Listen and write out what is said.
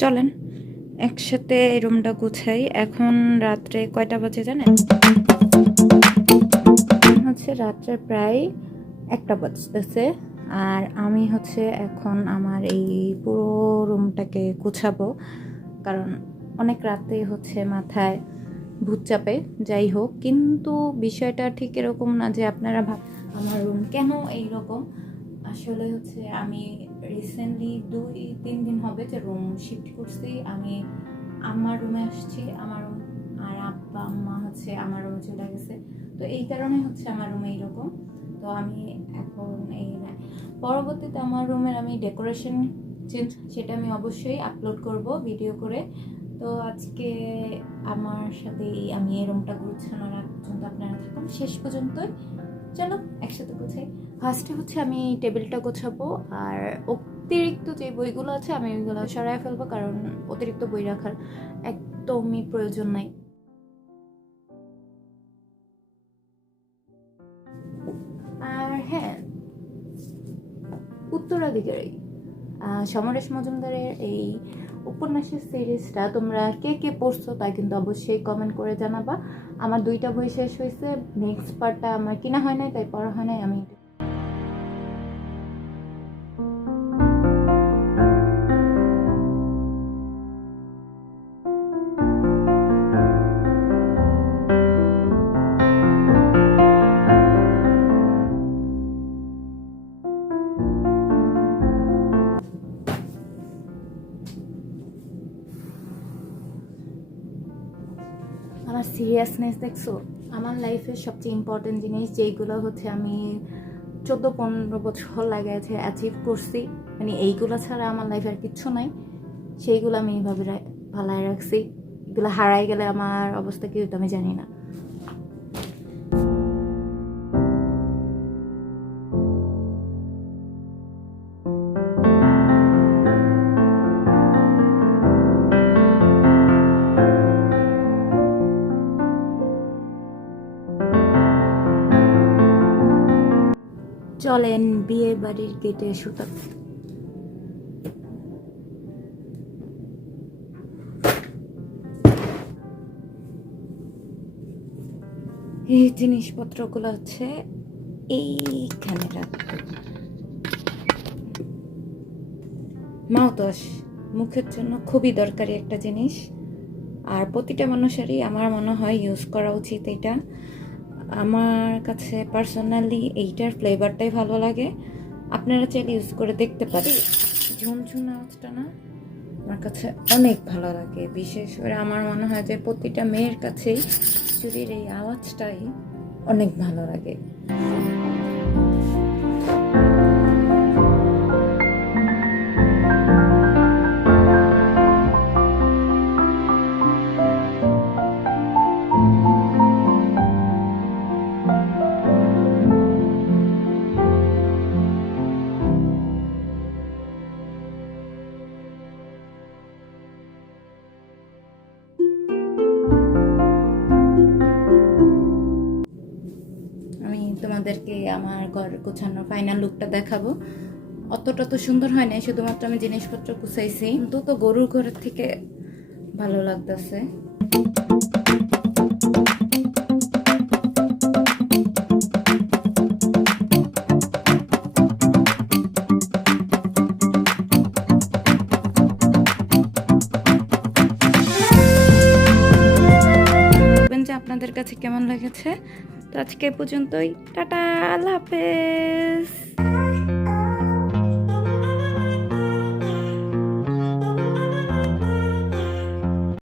চলেন একসাথে এই রুমটা গুছাই। এখন রাত্রে কয়টা বাজে জানেন? হচ্ছে রাত্রে প্রায় 1টা বাজতেছে। আর আমি হচ্ছে এখন আমার এই পুরো রুমটাকে গুছাবো, কারণ অনেক রাতে হচ্ছে মাথায় ভূত চাপে। যাই হোক, কিন্তু বিষয়টা ঠিক এরকম না যে আপনারা আমার রুম কেন এইরকম। আসলে হচ্ছে আমি রিসেন্টলি 2-3 দিন হবে যে রুম শিফট করছি। আমি আমার রুমে আসছি, আমার রুম, আর আব্বা আম্মা হচ্ছে আমার রুমে চলে গেছে। তো এই কারণে হচ্ছে আমার রুমে এইরকম। তো আমি এখন পরবর্তীতে আমার রুমের আমি ডেকোরেশন চেঞ্জ, সেটা আমি অবশ্যই আপলোড করব ভিডিও করে। তো আজকে আমার সাথে আমি এই রুমটা গুছানোর আগ পর্যন্ত আপনারা থাকুন শেষ পর্যন্তই। চলো একসাথে গুছাই। ফার্স্টে হচ্ছে আমি টেবিলটা গোছাবো, আর অতিরিক্ত যে বইগুলো আছে আমি ওইগুলো সরাই ফেলবো, কারণ অতিরিক্ত বই রাখার একদমই প্রয়োজন নাই। আর হ্যাঁ, উত্তরাধিকারী সমরেশ মজুমদারের এই উপন্যাসের সিরিজটা তোমরা কে কে পড়ছো তা কিন্তু অবশ্যই কমেন্ট করে জানাবা। আমার 2টা বই শেষ হয়েছে, নেক্সট পার্টটা আমার কিনা হয় নাই, তাই পড়া হয় নাই। আমি আমার সিরিয়াসনেস দেখছো? আমার লাইফের সবচেয়ে ইম্পর্টেন্ট জিনিস যেইগুলো হচ্ছে আমি 14-15 বছর লাগাইছে অ্যাচিভ করছি, মানে এইগুলো ছাড়া আমার লাইফে আর কিচ্ছু নাই, সেইগুলো আমি এইভাবে ভালাই রাখছি। এগুলো হারাই গেলে আমার অবস্থা কি হতো আমি জানি না। চলেন বিয়ে বাড়ির গেটে সুতা। এই জিনিসপত্রগুলো হচ্ছে এইখানে রাখবো। মাউথওয়াশ মুখের জন্য খুবই দরকারি একটা জিনিস, আর প্রতিটা মানুষেরই আমার মনে হয় ইউজ করা উচিত এটা। আমার কাছে পার্সোনালি এইটার ফ্লেভারটাই ভালো লাগে, আপনারা চাইলে ইউজ করে দেখতে পারেন। ঝুনঝুন আওয়াজটা না আমার কাছে অনেক ভালো লাগে, বিশেষ করে আমার মনে হয় যে প্রতিটা মেয়ের কাছেই চুরির এই আওয়াজটাই অনেক ভালো লাগে। তোমাদেরকে আমার ঘর গোছানোর ফাইনাল লুকটা দেখাবো। অতটা তো সুন্দর হয় না, শুধুমাত্র আমি জিনিসপত্র গুছাইছি, কিন্তু তো গরুর ঘরের থেকে ভালো লাগতেছে। আপনাদের কাছে কেমন লেগেছে? তো আজকে পর্যন্তই, টাটা, আল্লাহ হাফেজ।